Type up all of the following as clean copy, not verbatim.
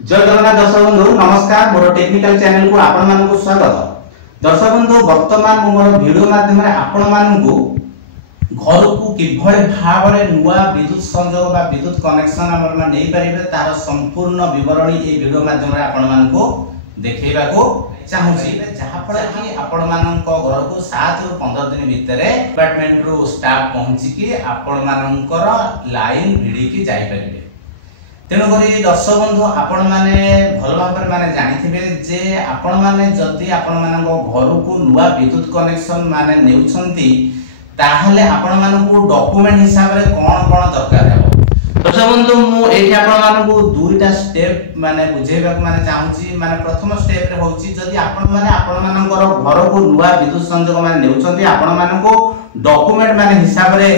जय जगन्नाथ दर्शक बंधु नमस्कार मोर टेक्निकल चैनल को आपण मानकु स्वागत। दर्शक बंधु वर्तमान मोर वीडियो माध्यम रे आपण मानकु घर को किभळे भाबरे नुवा विद्युत संयोग बा विद्युत कनेक्शन हमर नै परिबे तार संपूर्ण विवरणी ए वीडियो माध्यम रे आपण मानकु देखैबा को चाहूची जहा फल कि आपण मानक घर को 7 रु 15 दिन भीतर डिपार्टमेंट रो स्टाफ पहुंची कि आपण मानकर लाइन भिडी की जाई परिबे। तेणुक दर्शक बंधु आपण मैंने भल भाव माने जानिथिबे जे आपण मैंने जदि आपण मानक घर को नुवा विद्युत कनेक्शन माने नेउछंती ताहले आपण मानकु डॉक्यूमेंट हिसाब रे कोन दरकार है। दर्शक बंधु मु एठी आपण मानकु दुईटा स्टेप माने बुझेबा माने चाहूची। माने प्रथम स्टेप रे होची जदि आपण माने आपण मानकर घर को नुवा विद्युत संयोग माने नेउछंती आपण मानकु डॉक्यूमेंट माने हिसाब रे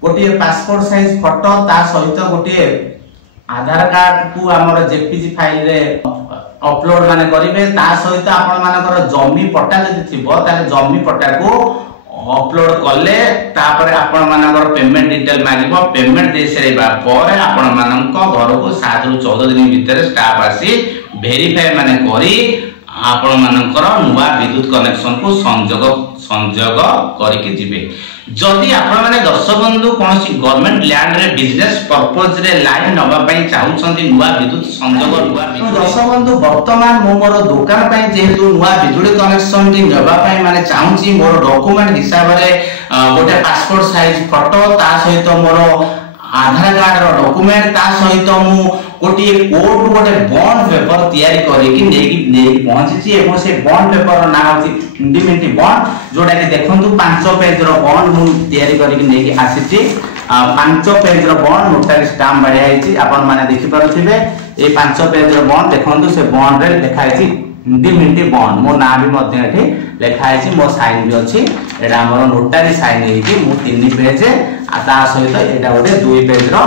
गोटे पासपोर्ट साइज फोटो ता सहित गोटे आधार कार्ड को हमर जेपीजी फाइल रे अपलोड माने करिवे ता सहित आपण मानकर जमी पट्टा जदि थिबो ताले जमी पट्टा को अपलोड करले तापर आपण मानकर पेमेंट डिटेल मांगिबो। पेमेंट दे सेबा पर आपण मानक घर को 7 रु 14 दिन भीतर स्टाफ आसी वेरीफाई माने करी आपण मानकर नुवा विद्युत कनेक्शन को संजोग करिके जिवे। जदि आपण माने दर्शक बंधु कोनसी गवर्नमेंट लैंड रे बिजनेस पर्पस रे लाइन नबा पई चाहुछंती नुवा विद्युत संजोग नुवा दर्शक बंधु वर्तमान मो मोर दुकान पई जेहेतु नुवा बिजुली कनेक्शन टी नबा पई माने चाहुची मोर डॉक्यूमेंट हिसाब रे गोटे पासपोर्ट साइज फोटो ता सहित मोर आधार कार्ड रो डॉक्यूमेंट ता सहित मु गोटे कोर्ट गोटे बॉन्ड पेपर तैयारी करिकि नेकी पहुंची एवं से बॉन्ड पेपर ना होची इंडिमेंट बॉन्ड जोटा कि देखंतु 5 पेज रो बॉन्ड मु तैयारी करिकि नेकी आसीची। 5 पेज रो बॉन्ड नोटारी स्टाम्प बाया आइची आपण माने देखि परथिबे। ए 5 पेज रो बॉन्ड देखंतु से बॉन्ड रे लिखा आइची इंडिमेंट बॉन्ड मो ना भी मध्ये एठी लिखा आइची मो साइन भी अछि। एडा हमर नोटारी साइन हेकी मु 3 पेज आ ता सहित एडा गोटे 2 पेज रो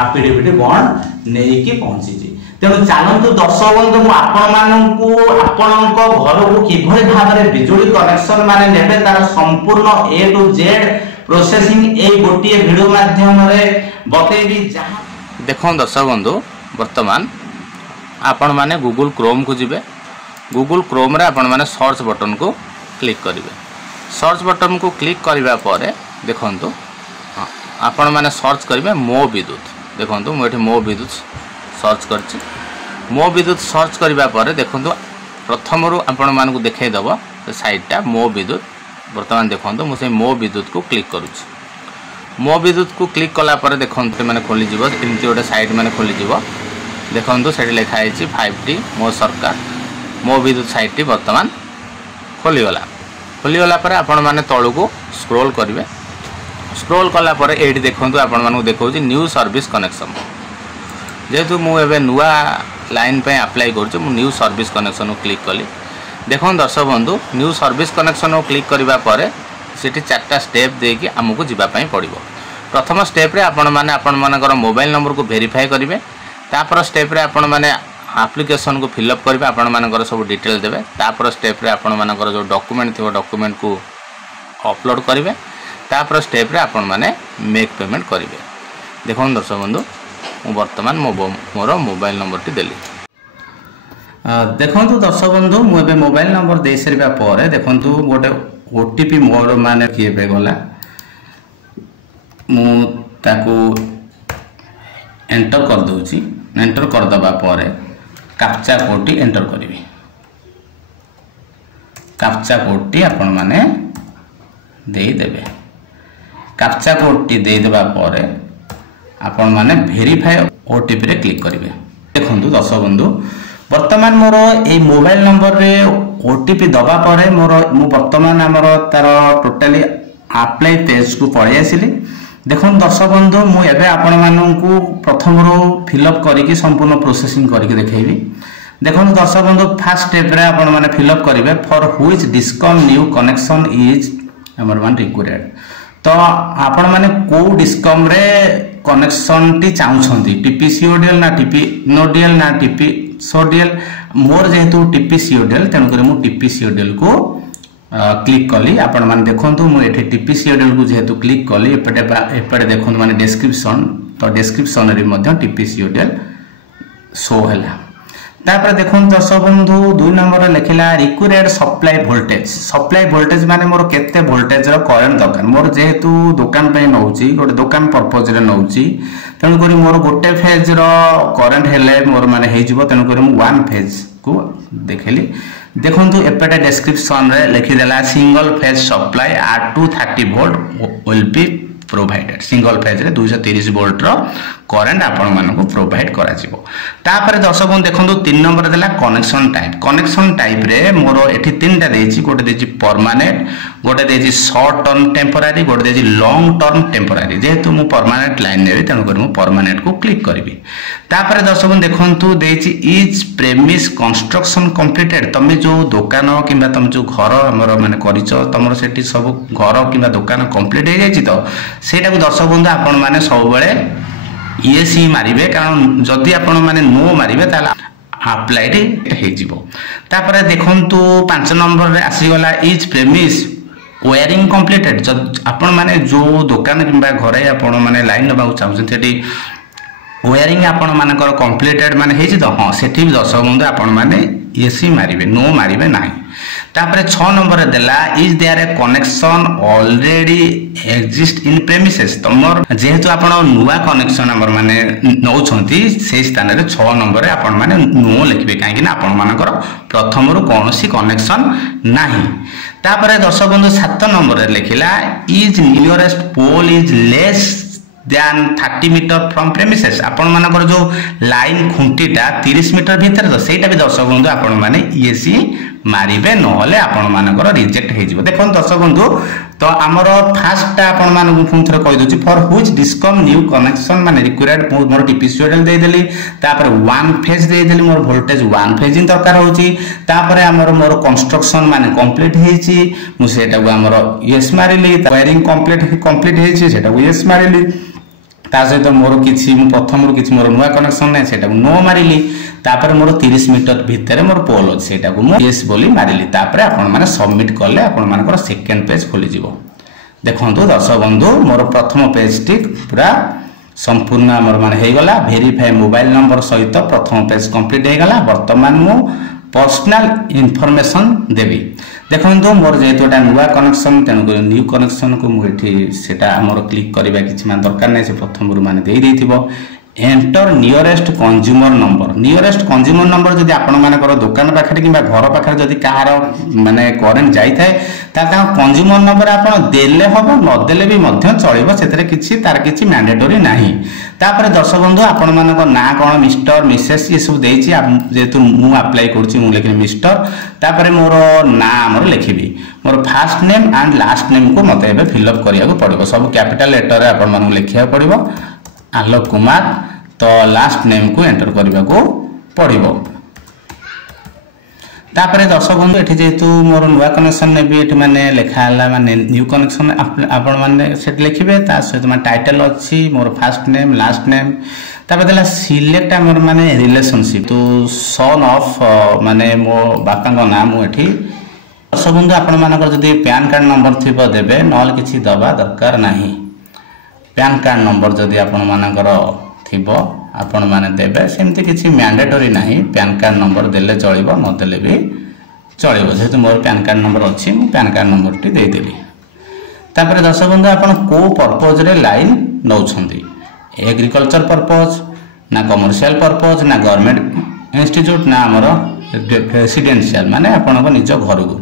एफिडेविट बॉन्ड नेकी पहुंची। तेणु चलतु दर्शक बंधु आपण मानकु आपणक घर को किभଳି भाबरे बिजुली कनेक्शन माने नेबे तार संपूर्ण ए टू जेड प्रोसेसिंग ए गोटिए वीडियो माध्यम रे बतेबी। जहां देखो दर्शक बंधु वर्तमान आपण माने गूगल क्रोम को जिबे। गूगल क्रोम रे आपण माने सर्च बटन को क्लिक करिवे। सर्च बटन को क्लिक करिबा परे देखंतु आपण माने सर्च करिवे मो विद्युत। देखंतु मो एठी मो विद्युत सर्च करछि। मो विद्युत सर्च करिबा परे देखंतु प्रथम रु आपण मानकु देखाइ दबो साइटटा मो विद्युत। वर्तमान देखंतु मो से मो विद्युत को क्लिक करूछि। मो विद्युत को क्लिक कला परे देखंतु माने खोली जिवो एमति ओटे साइट माने खोली जिवो। देखंतु सेठी लिखा आइछि 5T मो सरकार मो विद्युत साइट टी वर्तमान खोली गला परे आपण माने तळु को स्क्रॉल करिवे। स्क्रॉल कला परे एठी देखंतु आपण मानकु देखौछि न्यू सर्विस कनेक्शन। जेहेतु मु एबे नुआ लाइन पे अप्लाई करछु मु न्यू सर्विस कनेक्शन को क्लिक कली। देखो दर्शक बंधु न्यू सर्विस कनेक्शन को क्लिक करिबा परे सेठी 4टा स्टेप देकी हमकु जिबा पई पड़िबो। प्रथम स्टेप रे आपण माने आपण मानकर मोबाइल नंबर को वेरीफाई करिवे। तापर स्टेप रे आपण माने एप्लिकेशन को फिलअप करिवे आपण मानकर सब डिटेल देबे। तापर स्टेप रे आपण मानकर जो डॉक्यूमेंट थिबो डॉक्यूमेंट को अपलोड करिवे। तापर स्टेप रे आपण माने मेक पेमेंट करिवे। देखो दर्शक बंधु वर्तमान मोर मोबाइल नंबर टी देली। देखंतु दर्शक बंधु मु एबे मोबाइल नंबर दे सरबा परे देखंतु गोटे ओटीपी मोर माने कि एबे गला मु ताको एंटर कर दोची। एंटर कर दबा परे कैप्चा कोड टी एंटर करिवे। कैप्चा कोड टी आपण माने देई देबे। कैप्चा कोड टी देई देबा परे आपण माने वेरीफाई ओटीपी रे क्लिक करिवे। देखंतु दर्शक बंधु वर्तमान मोर ए मोबाइल नंबर रे ओटीपी दबा परे मोर मु वर्तमान हमर तार टोटली अप्लाई पेज को पळै आसिली। देखंतु दर्शक बंधु मु एबे आपण माननकु प्रथम रो फिलअप करिकि संपूर्ण प्रोसेसिंग करिकि देखाइबी। देखंतु दर्शक बंधु फर्स्ट स्टेप रे आपण माने फिलअप करिवे for which discom new connection is हमर वन रिक्वायर्ड। तो आपण माने को डिस्कम रे कनेक्शन टी चाहउछंती टीपीसीओडीएल ना टीपी नोडीएल ना टीपी सोडीएल। मोर जेहेतु टीपीसीओडीएल तेनु करे मु टीपीसीओडीएल को क्लिक कली। आपण माने देखंतु मु एठी टीपीसीओडीएल को जेहेतु क्लिक कली एपटे देखंतु माने डिस्क्रिप्शन तो डिस्क्रिप्शन रे मध्ये टीपीसीओडीएल शो हैला। तापर देखो दर्शक बंधु 2 नंबर लिखिला रिक्वायर्ड सप्लाई वोल्टेज माने मोर केते वोल्टेज रो करंट दरकार मोर जेहेतु दुकान पे नउची गोटे दुकान पर्पज रे नउची तेनु करी मोर गोटे फेज रो करंट हेले मोर माने हे जिवो तेनु करी मु वन फेज को देखली देखंतु एपटे डिस्क्रिप्शन रे लिखि देला single phase supply are 230 volt will be provided single phase रे 230 वोल्ट रो करंट आपण मानको प्रोवाइड करा जिवो तापर दर्शक बंधु देखंतु 3 नंबर देला कनेक्शन टाइप रे मोर एठी तीनटा देछि गोटे देछि परमानेंट गोटे देछि शॉर्ट टर्म टेम्पररी गोटे देछि लॉन्ग टर्म टेम्पररी जेहेतु मु परमानेंट लाइन नेबी तेनु करी मु परमानेंट को क्लिक करबी तापर दर्शक बंधु देखंतु देछि इज प्रेमिस कंस्ट्रक्शन कंप्लीटेड तमे जो दुकान किबा तमे जो घर हमर माने करिचो तमरो सेठी सब घर किबा दुकान कंप्लीट हे जायछि तो सेटा को दर्शक बंधु आपण माने सब बेले yes ही मारिबे कारण जदि आपण माने नो मारिबे ताला अप्लाइड हे जिवो तापर देखंतु 5 नंबर रे आसी गला इज प्रेमिस वायरिंग कंप्लीटेड आपण माने जो दुकान किबा घरे आपण माने लाइन नबा चाहू सेठी वायरिंग आपण मानकर कंप्लीटेड माने हे छि तो हां सेठी भी दर्शक बंधु आपण माने yes ही मारिबे नो मारिबे नाही तापर 6 नंबर देला is there a connection already exist in premises तमर जेहेतु आपण नुवा कनेक्शन हमर माने नौछंती से स्थान रे 6 नंबर रे आपण माने नो लिखबे काहे कि ना आपण मानकर प्रथम रु कोनोसी कनेक्शन नाही तापर दर्शक बंधु 7 नंबर रे लिखिला is nearest pole is less than 30 meter from premises आपण मानकर जो लाइन खुंटीटा 30 मीटर भीतर तो सेटा भी दर्शक बंधु आपण माने येसी मारिबे नहले आपण मानकर रिजेक्ट हे जिवो देखन दर्शक बंधु तो हमर फास्ट टा आपण मानकु पुन थरे कहि दोची for which discom new connection माने रिक्वायर्ड मोर टीपीसीएल दे देली तापर one phase they Delhi more voltage one phase in दरकार होची तापर हमर मोर कंस्ट्रक्शन माने कंप्लीट हेची मु सेटा को हमर यस मारिली वायरिंग कंप्लीट हेची सेटा को यस मारिली ता सहित मोर किछि प्रथम रु किछि मोर नुवा कनेक्शन नै सेटा को नो मारिली तापर मोर 30 मीटर भीतर मोर पोल अछि सेटा को मु यस बोली मारिली तापर आपण माने सबमिट करले आपण मानकर सेकंड पेज खोली जिवो देखंतु दर्शक बंधु मोर प्रथम पेज टी पूरा संपूर्ण हमर माने हे गला वेरीफाई मोबाइल नंबर सहित प्रथम पेज कंप्लीट हे गला वर्तमान मु पर्सनल इनफॉरमेशन देबी देखंतु मोर जेतोटा नुवा कनेक्शन तेनु न्यू कनेक्शन को मु एठी सेटा हमर क्लिक करबा किछि मान दरकार नै से प्रथम रु माने देई देथिबो एंटर नियरेस्ट कंज्यूमर नंबर जदि आपण मानकर दुकान पाखरे किबा घर पाखरे जदि कहार माने करेंट जाई थाए ता कंज्यूमर नंबर आपण देले हबो न देले भी मध्य चलिबो सेतरे किछि तार किछि मैंडेटरी नाही तापर दर्शक बंधु आपण मानकर ना कोन मिस्टर मिसेस ये सब देछि जेतु मु अप्लाई करछि मु लेखि मिस्टर तापर मोर नाम लिखिबी मोर first name and last name को मते एबे फिल अप करिया को पड़िबो सब कैपिटल लेटर रे आपण मानु लिखिया पड़िबो आलोक कुमार तो लास्ट नेम को एंटर करबा को पड़िबो तापर दर्शक बंधु एठी जेतु मोर नुवा कनेक्शन ने भी एठी माने लेखा हला माने न्यू कनेक्शन आपण माने सेट लिखिबे ता सहित माने टाइटल अछि मोर फर्स्ट नेम लास्ट नेम तापर देला सिलेक्ट मोर माने रिलेशनशिप तो सन ऑफ माने मो बापा को नाम एठी दर्शक बंधु आपण मानकर जदी पैन कार्ड नंबर थिबो देबे नल किछि दबा दरकार नाही पैन कार्ड नंबर जदी आपण मानकर थिबो आपण माने देबे सेमति किछि मैंडेटरी नाही पैन कार्ड नंबर देले चलिबो न देले भी चलिबो जेतु मोर पैन कार्ड नंबर अछि मु पैन कार्ड नंबर टी दे देली तापर दर्शक बंधु आपण को पर्पज रे लाइन नौछंती एग्रीकल्चर पर्पज ना कमर्शियल पर्पज ना गवर्नमेंट इंस्टीट्यूट ना हमर रेसिडेंशियल माने आपण को निज घर को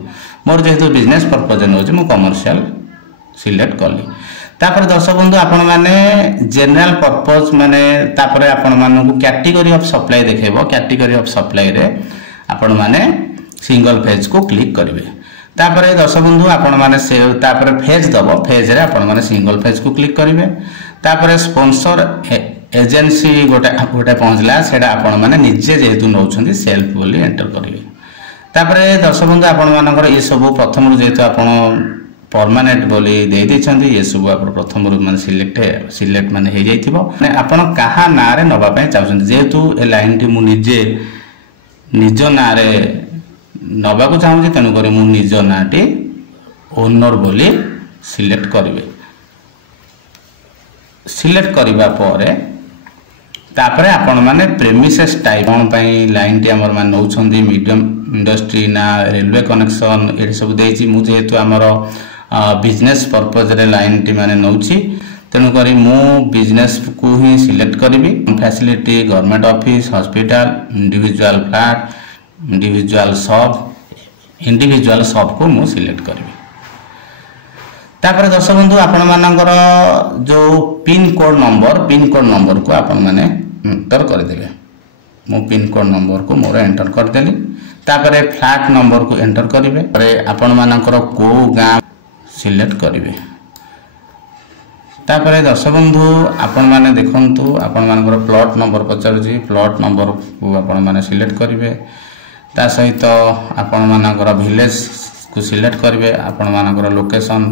मोर जेतु बिजनेस पर्पज नौछि मु कमर्शियल सिलेक्ट करली तापर दर्शक बंधु आपण माने जनरल पर्पज माने तापर आपण मानन को कैटेगरी ऑफ सप्लाई देखेबो कैटेगरी ऑफ सप्लाई रे आपण माने सिंगल फेज को क्लिक करिवे तापर दर्शक बंधु आपण माने से तापर फेज दबो फेज रे आपण माने सिंगल फेज को क्लिक करिवे तापर स्पोंसर एजेंसी गोटे पहुंचला सेडा आपण माने निजे जेतु नौछंती सेल्फ बोली एंटर करिवे तापर दर्शक बंधु आपण मानकर ए सब प्रथम जेतु आपण परमानेंट बोली दे देछंती ये सब आपण प्रथम रु माने सिलेक्ट माने हे जाइथिबो माने आपण कहा ना रे नबा पय चाहछंती जेतु ए लाइन टी मु निजे निज ना रे नबा को चाहूची तनु करी मु निज नाटी ओनर बोली सिलेक्ट करिवे सिलेक्ट करिबा परे तापर आपण माने प्रेमिसेस टाइप कोन पई लाइन टी हमर मान नउछंदी मीडियम इंडस्ट्री ना रेलवे कनेक्शन ए सब देछि मु जेहेतु हमर बिजनेस पर्पस रे लाइन टी माने नउछि तेनु करी मु बिजनेस को ही सिलेक्ट करबी facility government office hospital individual flat individual shop को मु सिलेक्ट करबी तापर दर्शक बंधु आपण मानकर जो पिन कोड नंबर को आपण माने एंटर कर देबे मु पिन कोड नंबर को मोर एंटर कर देली तापर फ्लैट नंबर को एंटर करिवे परे आपण मानकर को गां सिलेक्ट करिवे तापर दर्शक बंधु आपण माने देखंतु आपण मानकर प्लॉट नंबर पचारुची प्लॉट नंबर को आपण माने सिलेक्ट करिवे ता सहित आपण मानकर विलेज को सिलेक्ट करिवे आपण मानकर लोकेशन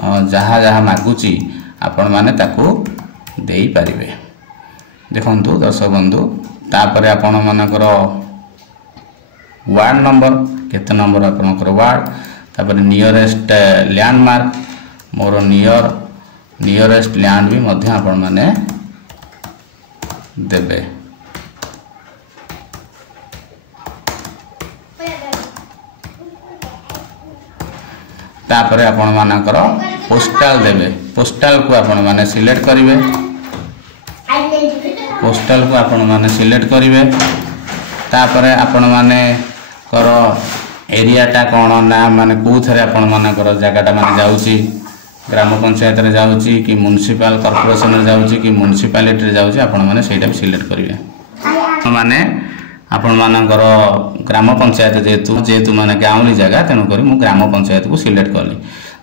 जहाँ जहाँ मागुची आपण माने ताको देई पारिबे देखंतु दर्शक बंधु तापर आपण मानकर वार्ड नंबर केते नंबर आपनकर वार्ड तापर नियरेस्ट लैंडमार्क मोर नियरेस्ट लैंड भी मध्य आपण माने देबे तापर आपण मानकर पोस्टल देबे पोस्टल को आपण माने सिलेक्ट करिवे पोस्टल को आपण माने सिलेक्ट करिवे तापर आपण माने कर एरियाटा कोन ना माने कोथरे आपण मानकर जगहटा माने जाउची ग्राम पंचायत रे जाउची कि म्युनिसिपल कॉर्पोरेशन रे जाउची कि म्युनिसिपैलिटी रे जाउची आपण माने सेटा सिलेक्ट करिवे माने आपण मानकर ग्राम पंचायत जेहेतु माने गाँवली जगह तेणु करी मु ग्राम पंचायत को सिलेक्ट कली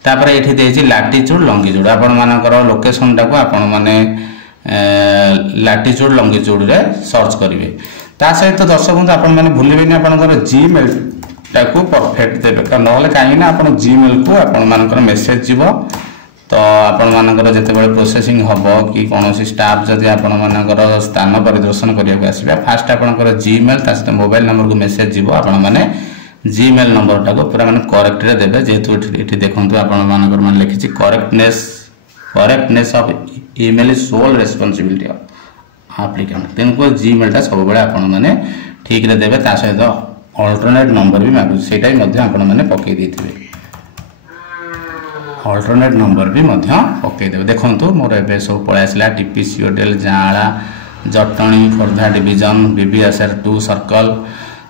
तापर एठी देछि लैटिट्यूड लॉन्गिट्यूड आपण मानकर लोकेशन टा को आपण माने लैटिट्यूड लॉन्गिट्यूड रे सर्च करिवे ता सहित दर्शक बंधु आपण माने भूलिबेनी आपनकर जीमेल टा को परफेक्ट देबे का नहले काहे ना आपण जीमेल को आपण मानकर मेसेज जीवो तो आपण मानकर जते बेले प्रोसेसिंग हबो कि कोनोसी स्टाफ जदि आपण मानकर स्थान परिदर्शन करिया आसीबा फास्ट आपनकर जीमेल तासे मोबाइल नंबर को मेसेज जीवो आपण माने जीमेल नंबर टा को पूरा माने करेक्ट रे देबे जेतु एठी देखंतु आपण मानकर मान लिखिछि correctness of email is sole responsibility of applicant तेन को जीमेल टा सब बेले आपण माने ठीक रे देबे ता सहित अल्टरनेट नंबर भी मागु सेटा भी मध्य आपण माने पकई देथिबे अल्टरनेट नंबर भी मध्य पकई देबे देखंतु मोर एबे सब पळे आसला टीपीसीओडीएल जाळा जटणी खोर्धा डिवीजन बीबीएसआर 2 सर्कल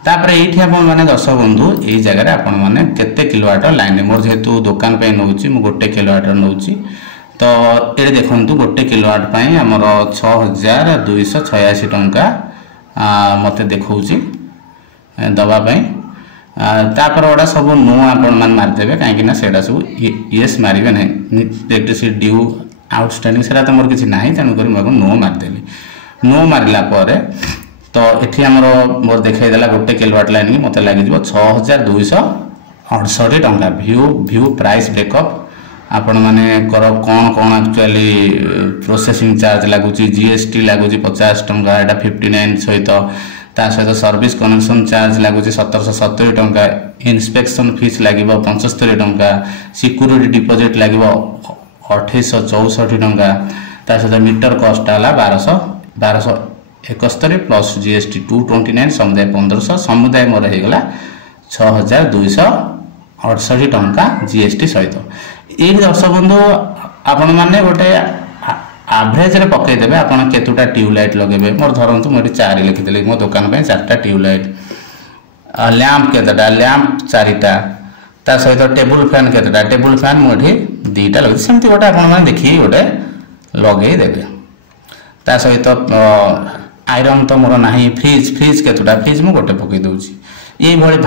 तापर एठी आपण माने दर्शक बंधु एई जगह रे आपण माने केते किलोवाट लाइन मोर जेतु दुकान पे नउची मु गोटे किलोवाट नउची तो एरे देखंतु गोटे किलोवाट पई हमर 6286 टंका मते देखौची दबा पई तापर ओडा सब नो आपण मान मार देबे काहे कि ना सेडा सब यस मारिबे नै इलेक्ट्रिसिटी ड्यू आउटस्टैंडिंग सेडा त मोर किछि नाही तनु करी मको नो मार देली नो मारला परे तो एठी हमर मोर देखाइ देला गोटे किलोवाट लाइन की मते लागि जबो 6268 टंका व्यू प्राइस ब्रेकअप आपण माने कर कोन एक्चुअली प्रोसेसिंग चार्ज लागुची जीएसटी लागुची 50 टंका एटा 59 सहित ता सहित सर्विस कनेक्शन चार्ज लागुची 1770 टंका इंस्पेक्शन फीस लागिबो 75 टंका सिक्योरिटी डिपॉजिट लागिबो 2864 टंका ता सहित मीटर कॉस्ट आला 1271 प्लस जीएसटी 229 समुदाय 1500 समुदाय मोर हे गला 6268 टंका जीएसटी सहित ए दर्शक बंधु आपण माने गोटे एवरेज रे पकई देबे आपण केतुटा ट्यूबलाइट लगेबे मोर धरंतु मोर 4 लिखि देली मो दुकान पे 4टा ट्यूबलाइट लैंप केतटा लैंप 4टा ता सहित टेबल फैन केतटा टेबल फैन मोठी 2टा लगि सेमति गोटे आपण माने देखि गोटे लगेई देबे ता सहित आयरन तो मोर नाही फ्रिज केतटा फ्रिज मु गोटे पकई दोची ए भली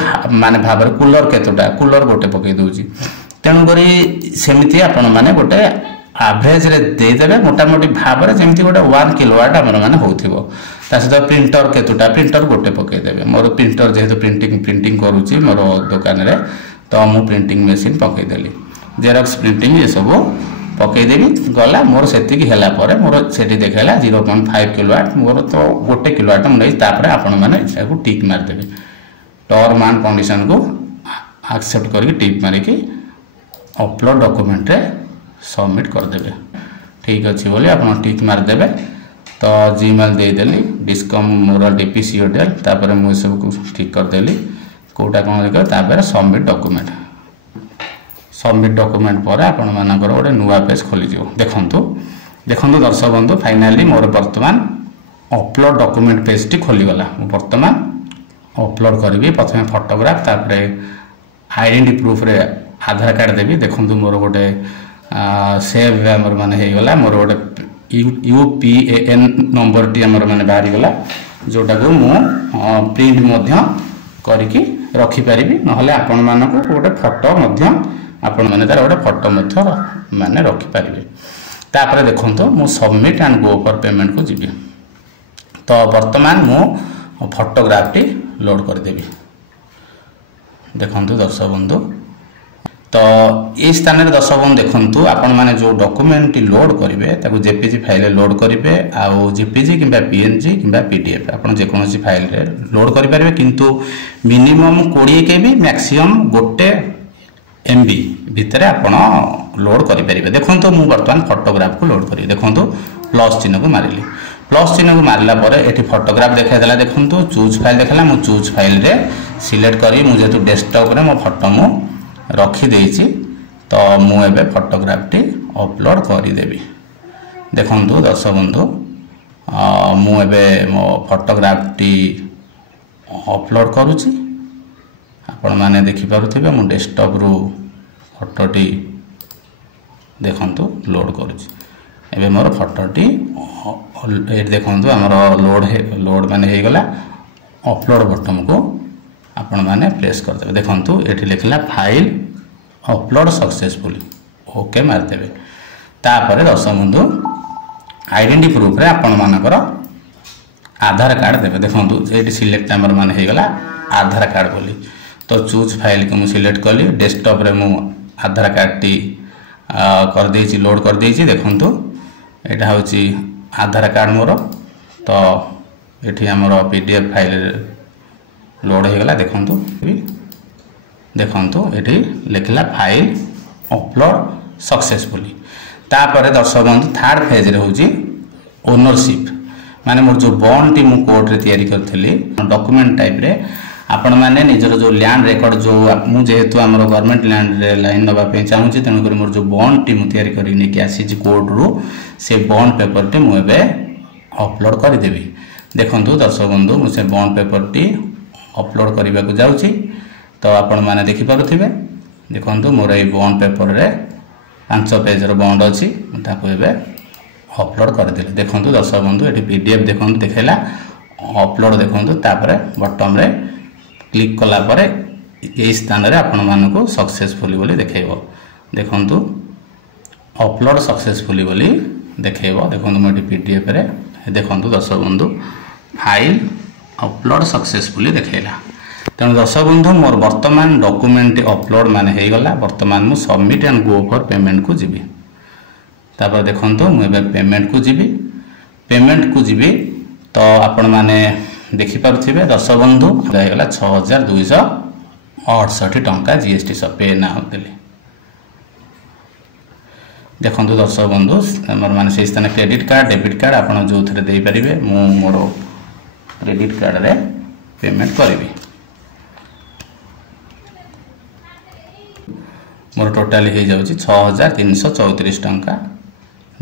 माने भाबर कूलर केतटा कूलर गोटे पकई दोची तेणु करी सेमिति आपण माने गोटे एवरेज रे दे देबे मोटा मोटी भाव रे जेमति गोटे 1 किलोवाट हमर माने होथिबो ता सहित प्रिंटर केतुटा प्रिंटर गोटे पकई देबे मोर प्रिंटर जेहेतु प्रिंटिंग करूची मोर दुकान रे तो मु प्रिंटिंग मशीन पकई देली जेरॉक्स प्रिंटिंग ये सब पकई देबी गला मोर सेति की हला परे मोर सेति देखेला 0.5 किलोवाट मोर तो गोटे किलोवाट हम नै तापरे आपण माने एको टिक मार देबे टर्म एंड कंडीशन को एक्सेप्ट करके टिक मारी की अपलोड डॉक्यूमेंट रे सबमिट कर देबे ठीक अछि बोली आपण टिक मार देबे तो जीमेल देदेली डिस्कम मोर डीपीसी होटेल तापर मुझे सब ठीक करदेली कौटा कौन कर सबमिट डॉक्यूमेंट पर आपण मानकर गोटे नुआ पेज खोलीज देखूँ दर्शक बंधु फाइनाली मोर बर्तमान अपलोड डॉक्यूमेंट पेज टी खोलीगला बर्तमान अपलोड करी प्रथम फोटोग्राफ तापर आइडेंटिटी प्रूफ रे आधार कार्ड देवी देखूँ मोर गोटे सेव आमर माने होगला मोर गोटे UPAN नंबर टी आमर माने बाहरी गला जोटा को मु प्रिंट मध्य करके रखी पारिबी नहले आपण मानको गोटे फोटो मध्य आपण माने तार गोटे फोटो मध्य माने रखी पारिबे तापर देखंतो मु submit and go for payment को जीबी तो वर्तमान मु फोटोग्राफ टी लोड कर देबी देखंतो दर्शक बंधु तो ये स्थान में दर्शक बंधु देखंतु आपण माने जो डॉक्यूमेंट टी लोड करिवे ताको जेपीजी फाइल लोड करिवे आउ जेपीजी किबा पीएनजी किबा पीडीएफ आपण जे कोनोसी फाइल रे लोड करि पारिवे किंतु मिनिमम 20 केबी मैक्सिमम गोटे एमबी भितर आपण लोड करि पारिवे देखंतु मु वर्तमान फोटोग्राफ को लोड करि देखंतु प्लस चिन्ह को मारिली प्लस चिन्ह को मारला पर एठी फोटोग्राफ देखा देला देखंतु चूज फाइल देखला मु चूज फाइल रे सिलेक्ट करी मु जेतु डेस्कटॉप रे मो फोटो मु रखी देइछि तो मु एबे फोटोग्राफ टी अपलोड करि देबी देखंतु दर्शक बंधु मु एबे मो फोटोग्राफ टी अपलोड करूछि आपण माने देखि पारुथिबे मु डेस्कटॉप रो फोटो टी देखंतु लोड करूछि एबे मोर फोटो टी ए देखंतु हमर लोड माने हे गला अपलोड बटन को आपण माने प्रेस कर देबे देखंतु एठी लिखला फाइल अपलोड सक्सेसफुली ओके मार देबे तापर दर्शक बंधु आइडेंटिटी प्रूफ रे आपण मानकर आधार कार्ड देबे देखंतु एठी सिलेक्ट हमर माने हे गला आधार कार्ड बोली तो चूज फाइल को मु सिलेक्ट कली डेस्कटॉप रे मु आधार कार्ड टी कर देछि लोड कर देछि देखंतु एटा होछि आधार कार्ड मोर तो एठी हमर पीडीएफ फाइल लोड हो गला देखंतु एठी लिखला फाइल अपलोड सक्सेसफुली तापर दर्शक बंधु थर्ड फेज रे होची ओनरशिप माने मोर जो बॉन्ड टी मु कोर्ट रे तयारी करथली डॉक्यूमेंट टाइप रे आपण माने निजर जो लैंड रिकॉर्ड जो मु जेहेतु हमर गवर्नमेंट लैंड रे लाइन नबा पे चाहूची तनु कर मोर जो बॉन्ड टी मु तयारी करी ने कि आसी जी कोर्ट रो से बॉन्ड पेपर टी मु एबे अपलोड करि देबी देखंतु दर्शक बंधु मु से बॉन्ड पेपर टी अपलोड करने को जाऊँगी तो आपण मैंने देखिपे देखो मोर ये बॉन्ड पेपर रे 5 पेज बॉन्ड अच्छी अपलोड करदे देखो दर्शक बंधु ये पीडीएफ देखो देखला अपलोड देखो बटन रे क्लिक कलापर यही स्थान रे आपण मानक सक्सेसफुली बोली देखो देखो अपलोड सक्सेसफुली बोली देखो देखो मोटी पीडीएफ रे देखो दर्शक बंधु फाइल अपलोड सक्सेसफुली देखैला तेणु दर्शक बंधु मोर वर्तमान डॉक्यूमेंट अपलोड माने हे गला वर्तमान मु submit and go for payment को जीबी तापर देखंतु मु एबे पेमेंट को जीबी तो आपण माने देखि पारुथिबे दर्शक बंधु हे गला 6268 टंका जीएसटी सब पे ना होतले देखंतु दर्शक बंधु हमर माने से स्थान क्रेडिट कार्ड डेबिट कार्ड आपण जो थरे देई परिबे मु मोर क्रेडिट कार्ड रे पेमेंट करी मोर टोटाल हो जाउची 6334 टंका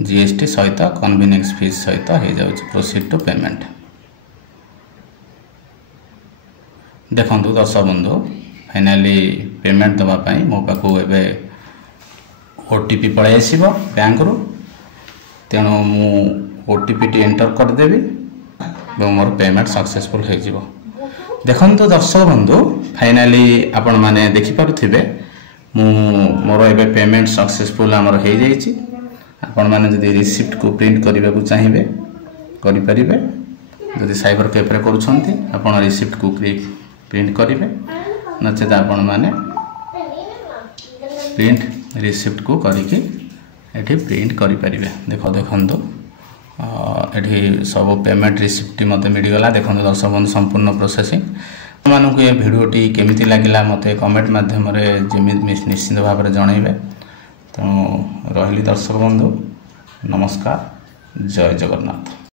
जीएसटी सहित कन्वीनियंस फीस सहित हो जाउची प्रोसीड टू पेमेंट देखंतु दर्शक बंधु फाइनाली पेमेंट दबा पई मो पाखु एबे ओटीपी पळे आसीबो बैंक रो तेणु मु ओटीपी टी एंटर कर देबी मोर पेमेंट सक्सेसफुल हो जिवो देखंतु दर्शक बंधु फाइनाली आपण माने देखि पारुथिबे मोर एबे पेमेंट सक्सेसफुल हमर हो जाईची आपण माने जदी रिसिप्ट को प्रिंट करबा को चाहिबे करि परिबे जदी साइबर कैफे रे करूछंती आपण रिसिप्ट को प्रिंट करिवे नचेत आपण माने प्रिंट रिसिप्ट को करके एठी प्रिंट करि परिबे देखो देखंतु एठी सब पेमेंट रिसिप्ट मते मिल गला देखंतु दर्शक बंधु संपूर्ण प्रोसेसिंग मानक ये भिडियोटी केमिति लागिला मते कमेंट माध्यम रे निश्चित भाव में जनइबे तेणु रहिली दर्शक बंधु नमस्कार जय जगन्नाथ।